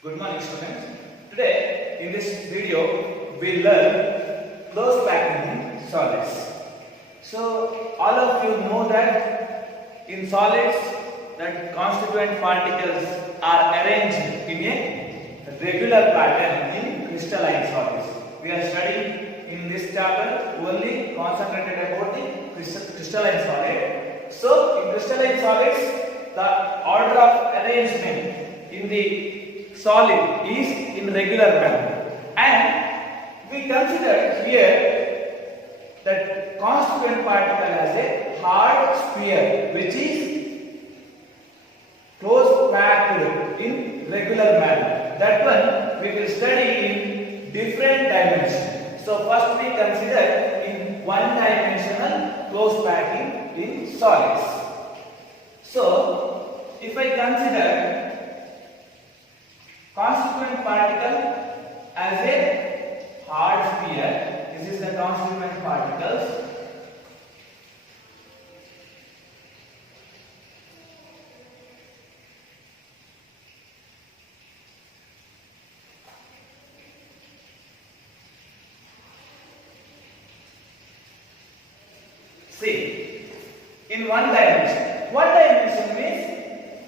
Good morning students. Today in this video we learn close packing in solids. So all of you know that in solids that constituent particles are arranged in a regular pattern in crystalline solids. We are studying in this chapter only concentrated about the crystalline solid. So in crystalline solids the order of arrangement in the solid is in regular manner, and we consider here that constituent particle as a hard sphere which is close packed in regular manner. That one we will study in different dimensions. So first we consider in one dimensional close packing in solids. So if I consider constituent particle as a hard sphere, this is the constituent particles. See, in one dimension means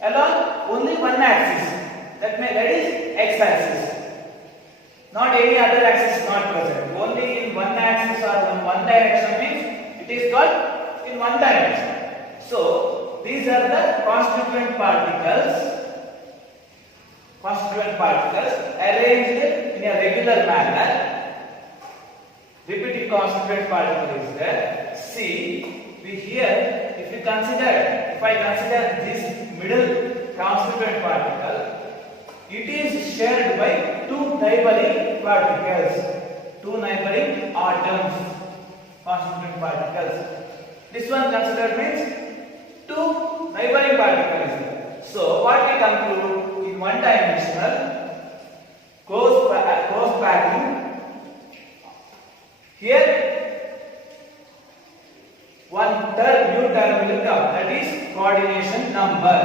along only one axis. That is x-axis. Not any other axis not present. Only in one axis or in one direction means it is called in one dimension. So these are the constituent particles arranged in a regular manner. Repeating constituent particle is there. See, if I consider this middle constituent particle, it is shared by two neighboring particles, two neighboring atoms, constituent particles. This one considered means two neighboring particles. So what we conclude in one dimensional close packing, here one new term will come, that is coordination number.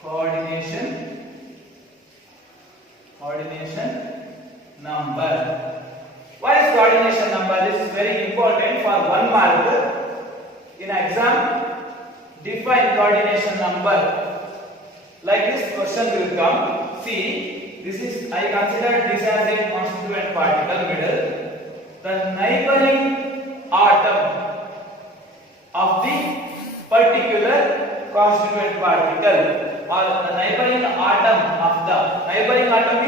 Coordination number. What is coordination number? This is very important for 1 mark. In exam, define coordination number. Like this question will come. See, I consider this as a constituent particle middle. The neighboring atom of the particular constituent particle, or the neighboring atom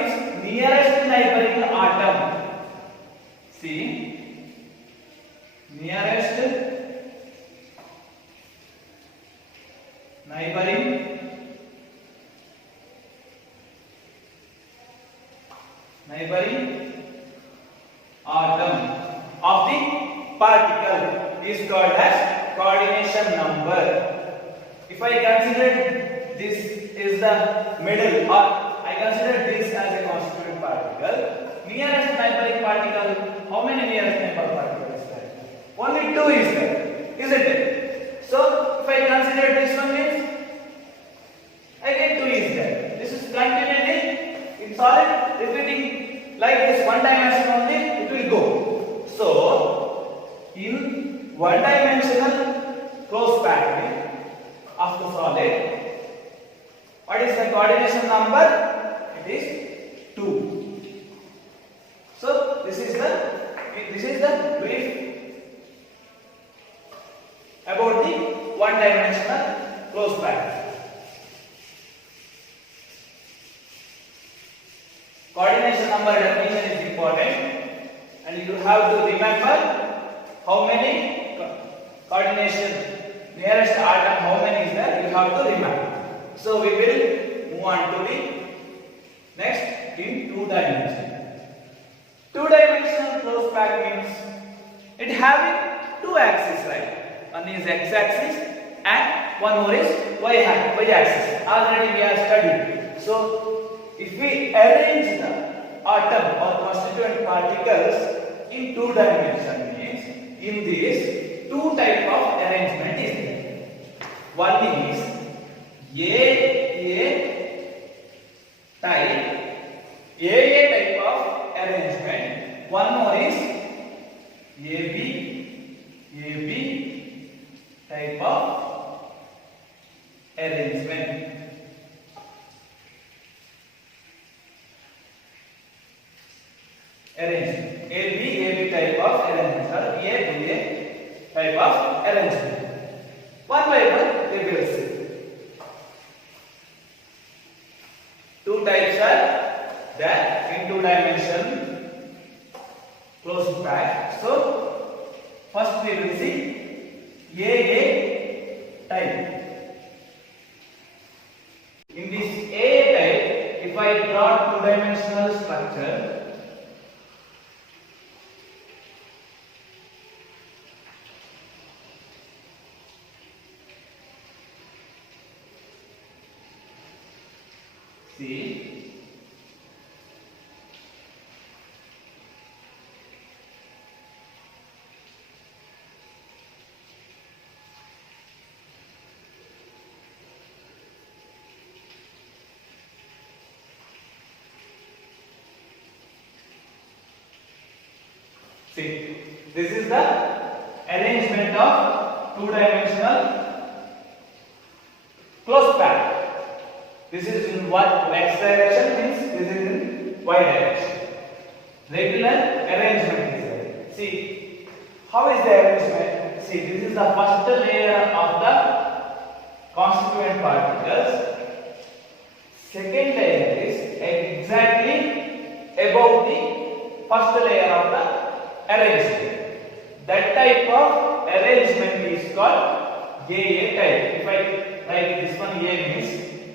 is nearest neighboring atom. See, nearest neighboring atom of the particle is called as coordination number. If I consider this is the middle, or I consider this as a constituent particle, nearest neighboring particle, how many nearest neighboring particles is there? Only 2 is there, isn't it? So if I consider this one means again 2 is there. This is continually in solid repeating like this, one dimension only it will go. So in one dimensional close packing of the solid, what is the coordination number? It is 2. So this is the brief about the one dimensional close packing. Coordination number definition is important, and you have to remember how many coordination nearest atom, how many is there, you have to remember. So we will move on to the next in 2 dimension. 2-dimensional close pack means it having 2 axes, right? One is x-axis and one more is y-axis. Already we have studied. So if we arrange the atom or constituent particles in 2 dimension means in this 2 type of arrangement is there. One is A type arrangement. One more is AB type of arrangement. AB type of arrangement or BA type of arrangement. One by one we will see. Two types are there in two dimension closed pack. So first we will see AA type. In this AA type, if I draw two-dimensional structure, see, this is the arrangement of two-dimensional closed pack. This is in what x direction, means this is in y direction. Regular arrangement is there. See, how is the arrangement? See, this is the first layer of the constituent particles. Second layer is exactly above the first layer of the arrangement. That type of arrangement is called AA type. If I write this one A means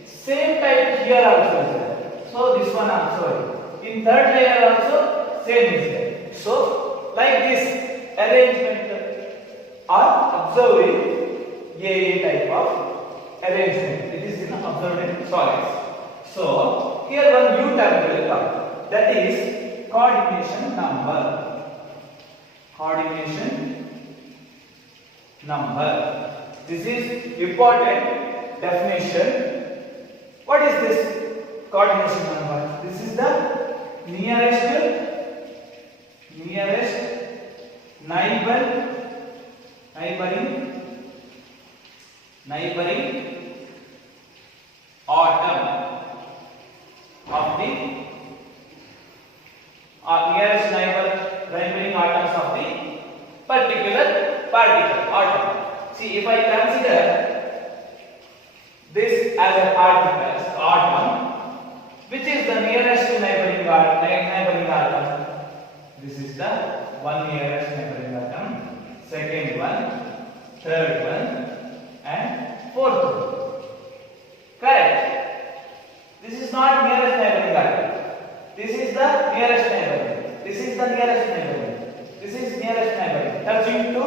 same type here also is there. So this one also. In third layer also same is there. So like this arrangement are observing AA type of arrangement. It is in observed solids. So here one new term will come. That is coordination number. Coordination number. This is important definition. What is this coordination number? This is the nearest neighboring atom of the nearest neighboring atoms of the particular particle atom. See, if I consider this as an atom, which is the nearest neighboring atom? This is the one nearest neighboring atom, second one, third one, and fourth one. Correct? This is not nearest neighboring atom. This is the nearest neighboring. This is the nearest neighboring. This is nearest neighboring. Touching to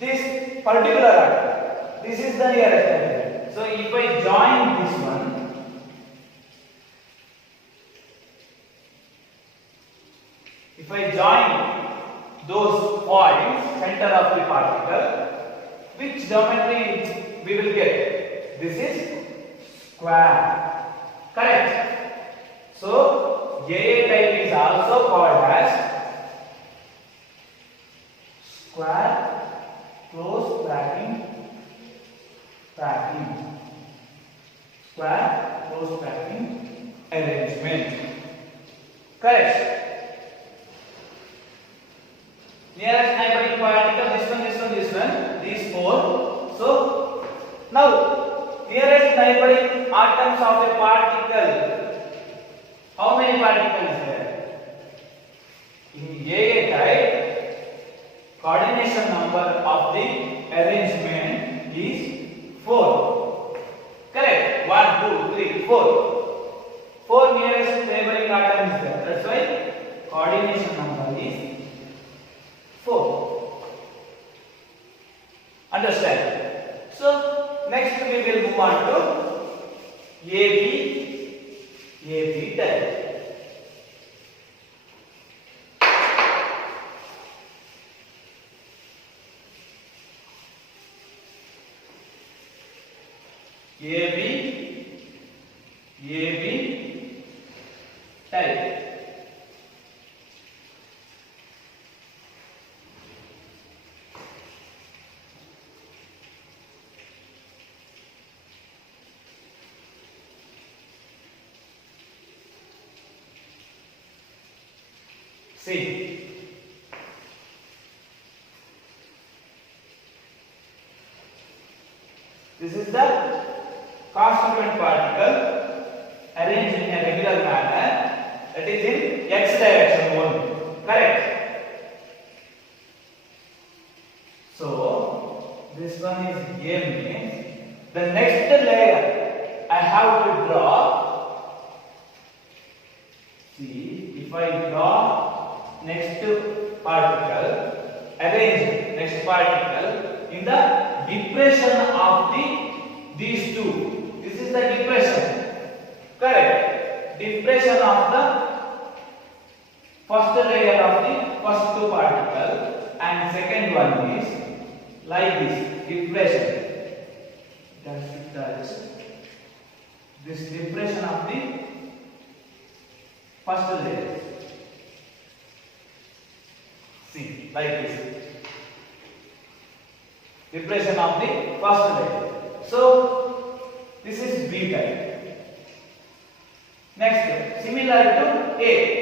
this particular atom. This is the nearest neighboring. So if I join this one, if I join those points, center of the particle, which geometry we will get? This is square. Correct? So AA type is also called as square close packing. Square close packing arrangement. Correct? Nearest neighboring particle, this one, these four. So now nearest neighboring atoms of a particle. How many particles there? In AA type, coordination number of the arrangement is 4. Correct? 1, 2, 3, 4. 4 nearest neighboring atoms is there. That's why coordination number is 4. Understand? So next we will move on to AB type. AB type. See, this is the constituent particle arranged in a regular manner, that is in x direction only. Correct? So this one is A means the next layer I have to draw. See, if I draw next particle, arrange next particle in the depression of these two. This is the depression. Correct? Depression of the first layer of the first two particles, and second one is like this depression. That's this depression of the first layer. See, like this. Depression of the first layer. So this is B type. Next, similar to A.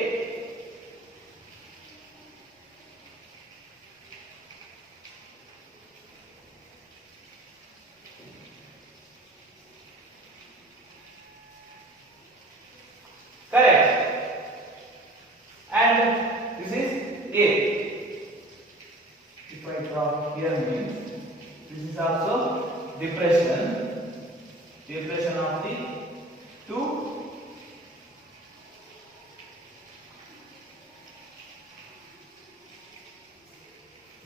Correct. And this is A. If I draw here means this is also depression of the two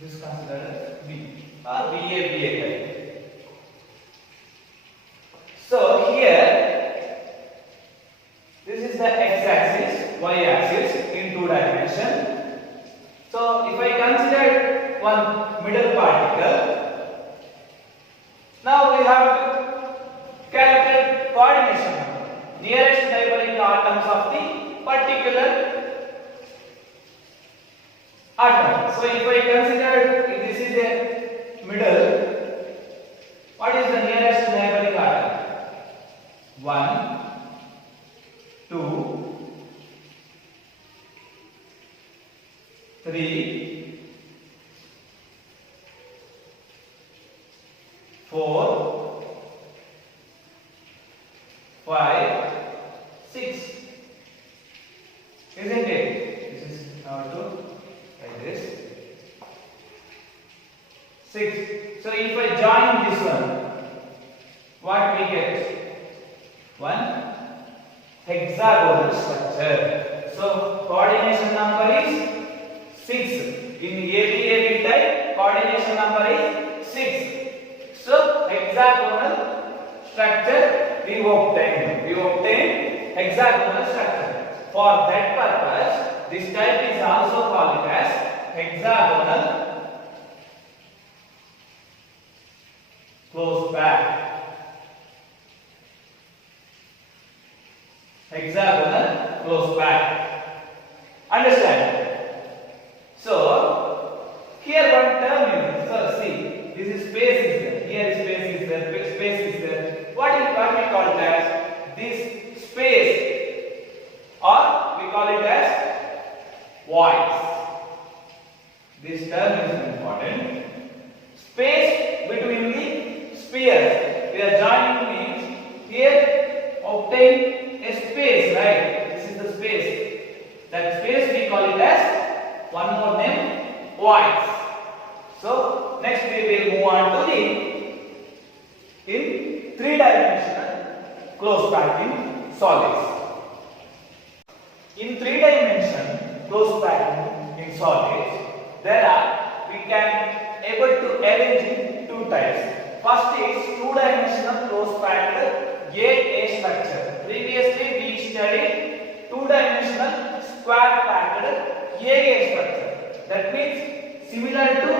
this considered as B or BA type. So here this is the x-axis, y-axis in two dimension. So if I consider one middle particle, now we have to calculate coordination, nearest neighboring atoms of the particular atom. So if I consider this is a middle, what is the nearest neighboring atom? 1, 2, 3, 4, 5, 6. Isn't it? This is how to like this. 6. So if I join this one, what we get? One hexagonal structure. So coordination number is 6. In AB type, coordination number is 6. So hexagonal structure we obtain hexagonal structure. For that purpose, this type is also called as hexagonal close pack. Hexagonal close pack. Understand? So here one term is, so see, this is space is there. Here is space is there. Space is there. What we call it as this space, or we call it as voids. This term is important. Space between the spheres. We are joining means here obtain a space, right? This is the space. That space we call it as one more name, voids. So next we will move on to the in three-dimensional close packing solids. In three-dimensional close packing in solids, we can able to arrange in two types. First is two-dimensional close packed AA structure. Previously we studied two-dimensional square packed AA structure. That means similar to,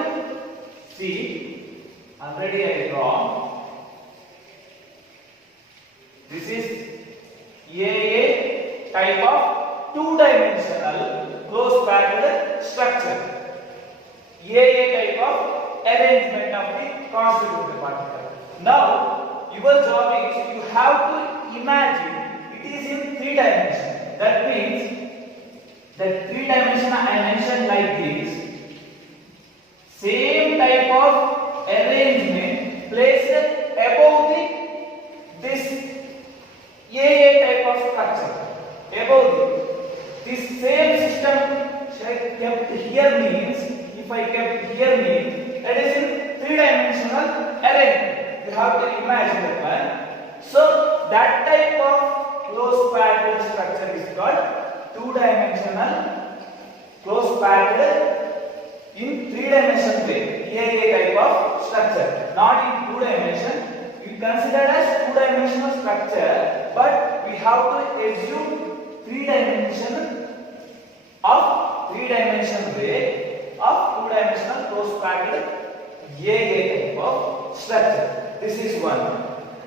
see, already I draw. This is AA type of two-dimensional close packed structure. AA type of arrangement of the constituent particle. Now, your job is you have to imagine it is in three dimensions. That means that three dimension I AA type of structure. Above this same system kept here means, if I kept here means, that is in three-dimensional arrangement. You have to imagine that one. So that type of close packed structure is called two-dimensional close packed in three-dimensional way. AA type of structure, not in two-dimension. We consider as two-dimensional structure, but we have to assume three-dimensional way of two-dimensional close packed AA type of structure. This is one.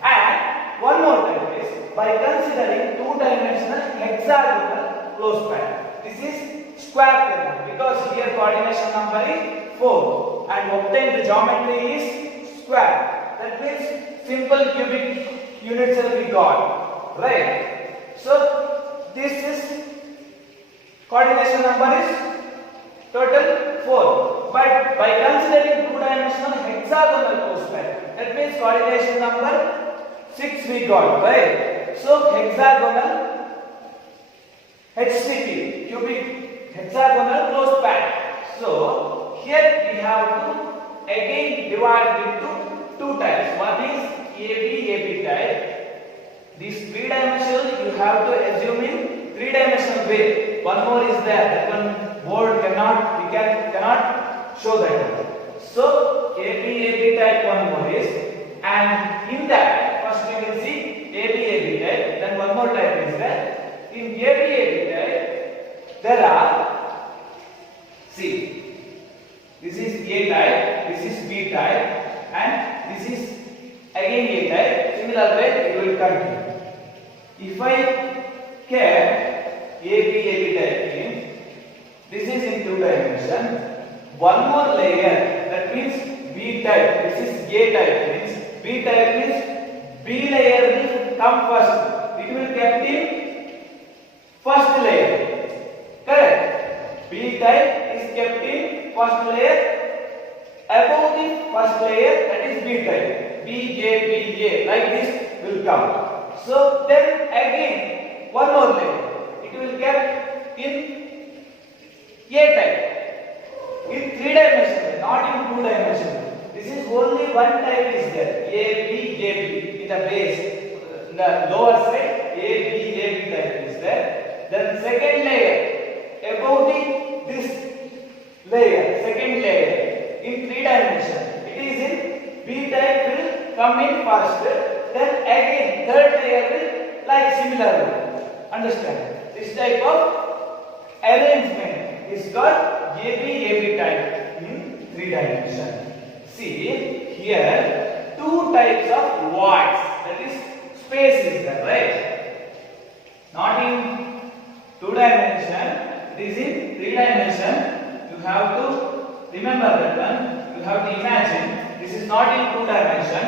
And one more type is by considering two-dimensional hexagonal close packed. This is square pyramid because here coordination number is 4 and obtained geometry is square. That means simple cubic units will be got, right? So this is coordination number is total 4, but by considering two-dimensional hexagonal close packed, that means coordination number 6 we got, right? So hexagonal HCP, cubic hexagonal close packed. So here we have to again divide into two types. One is AB type. This three-dimensional you have to assume in three-dimensional way. One more is there. That one board cannot show that one. So AB type one more is, and in that first we will see AB type. Then one more type is there. In AB type there are, see, this is A type, this is B type, and this is again A type. Similar way it will continue. If I kept AB type in, this is in two dimension. One more layer, that means B type. This is A type means B type means B layer will come first. It will kept in first layer. Correct? B type is kept in first layer. Above the first layer, that is B type. BJ, like this will come. So then again one more layer. It will kept in A type. In three dimensional, not in two dimensional. This is only one type is there. AB in the base. In the lower side, AB type is there. Then second layer, above this layer, second layer, in three dimension. It is in B type will come in first. Then again third layer will like similar. Understand? This type of arrangement is called AB type in three dimension. See here two types of voids, that is space is there, right? Not in two dimension, it is in three dimension. You have to remember that one. You have to imagine this is not in two dimension.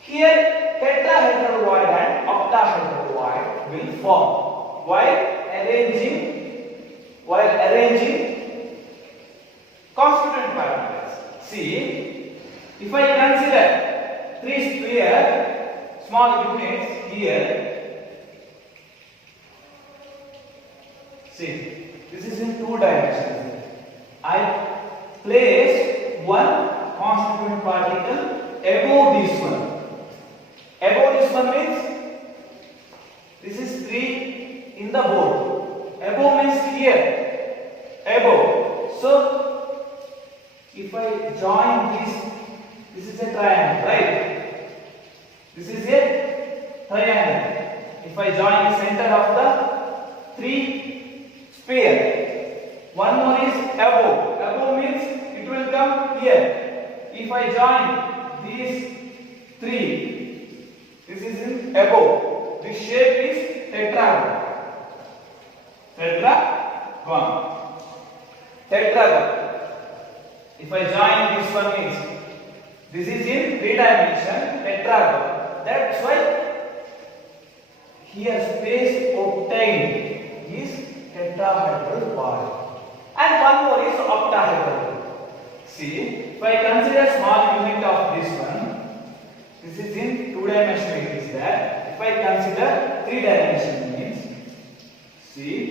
Here tetrahedral void and octahedral void will form while arranging constituent parameters. See, if I consider three sphere small units here, see, this is in two dimensions. I place one constituent particle above this one. Above this one means this is 3 in the board. Above means here. Above. So if I join this is a triangle, right? This is a triangle. If I join the center of the 3 sphere, one more is above. Above means it will come here. If I join these 3, this is in above. This shape is tetragon. Tetragon. If I join this one means this is in 3 dimension tetragon. That's why here space obtained is tetrahedral void. And one more is octahedral. See, if I consider small unit of this one, this is in 2 dimension it is there. If If I consider 3 dimension means, see,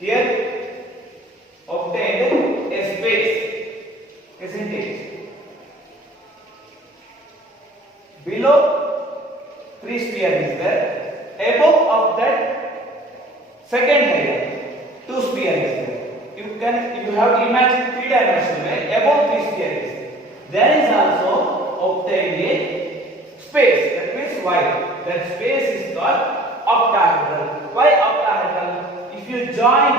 here obtained a space, isn't it? Below 3 sphere is there. Above of that second layer 2 sphere is there. You have to imagine 3 dimensional way. Above 3 sphere is there. There is also obtained a space, that means wide. That space is called octahedral. Why octahedral? If you join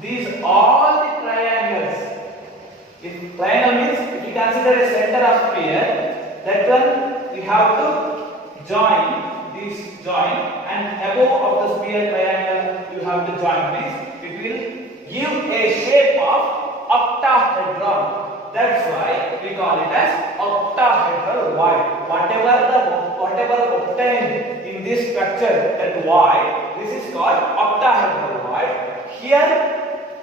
these all the triangles, if triangle means if you consider a center of sphere, that one we have to join this join, and above of the sphere triangle you have to join means it will give a shape of octahedron. That's why we call it as octahedral void. Whatever obtained in this structure, that void, this is called octahedral void. Here,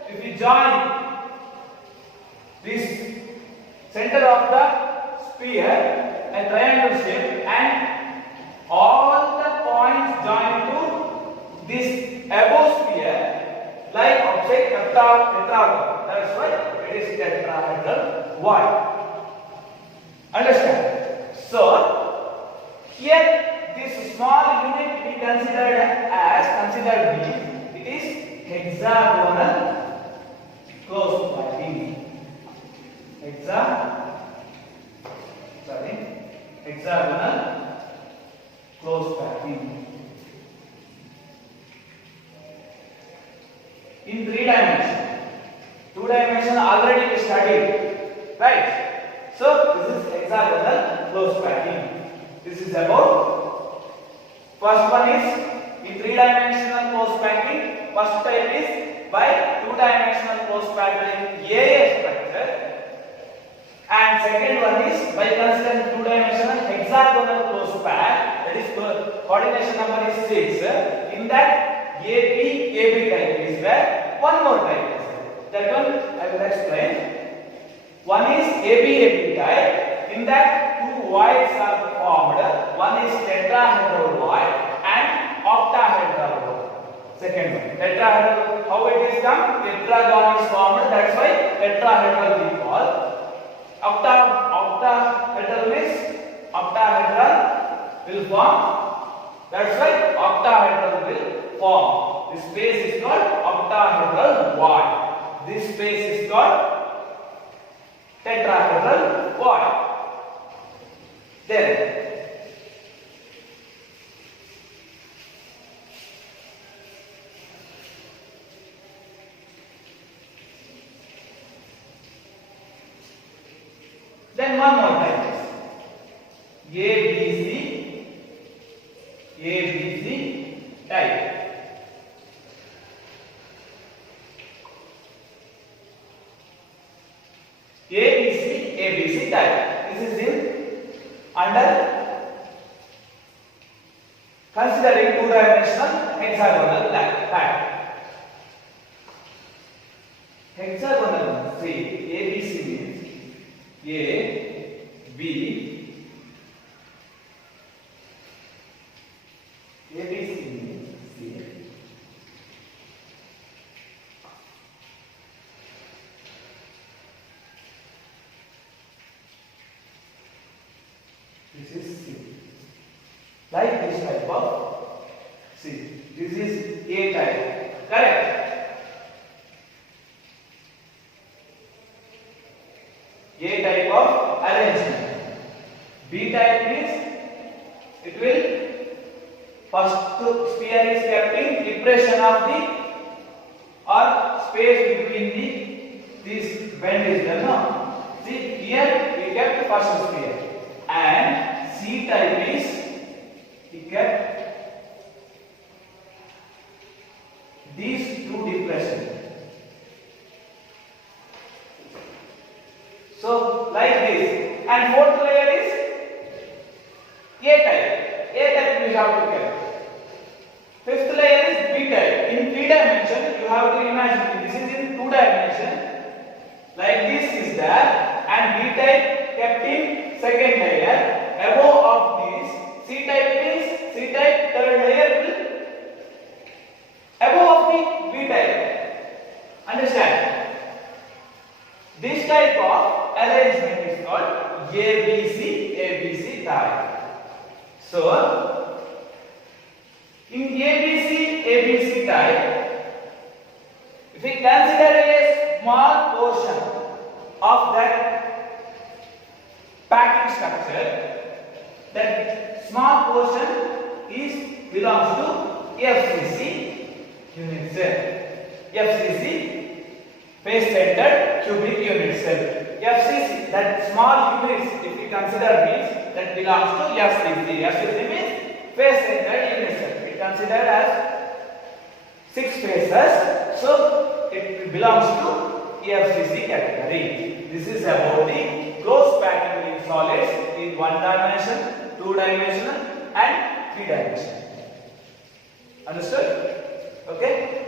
if you join this center of the sphere, a triangle shape, and all the points join to this above sphere, like object tetragon. That's why it is tetrahedral void. Understand? So, here this small unit we considered B. It is hexagonal closed packing. Hexagonal closed packing. In 3 dimensions. 2 dimension already we studied, right? So this is hexagonal closed packing. This is about first one is in 3-dimensional closed packing. First type is by 2-dimensional closed packing in AA structure, and second one is by considering 2-dimensional hexagonal closed pack. That is coordination number is 6. In that AB type is there. One more type is there. That one I will explain. One is AB type. In that 2 voids are formed. One is tetrahedral void and octahedral void. Second one, tetrahedral. How it is done? Tetragon is formed. That's why tetrahedral we call. Octahedral means octahedral will form. That's why octahedral will form. This space is called octahedral void. This space is called tetrahedral void. Then one more type is ABC type. ABC type. This is in under considering 2-dimensional hexagonal type. Hexagonal, see, ABC means A, B, ABC means C, this is C. Like this type of C. This is A type. Correct? A type of arrangement. B type means it will first sphere is kept in depression of the or space between this bend is there. No? See here we kept first sphere, and C type is we kept these 2 depressions. So like this, and fourth layer is A type. A type we have Fifth layer is B type. In 3 dimension, you have to imagine this is in 2 dimension. Like this is there, and B type kept in second layer. Above of this, C type means C type third layer will above of the B type. Understand? This type of arrangement is called ABC type. So, in ABC type, if we consider a small portion of that packing structure, that small portion belongs to FCC unit cell. FCC, face centered cubic unit cell. FCC, that small units, if we consider, means that belongs to FCC. FCC means face centered unit cell. We consider as 6 faces, so it belongs to FCC category. This is about the close packing in solids in 1 dimension, 2 dimensional and 3 dimensional. Understood? Okay.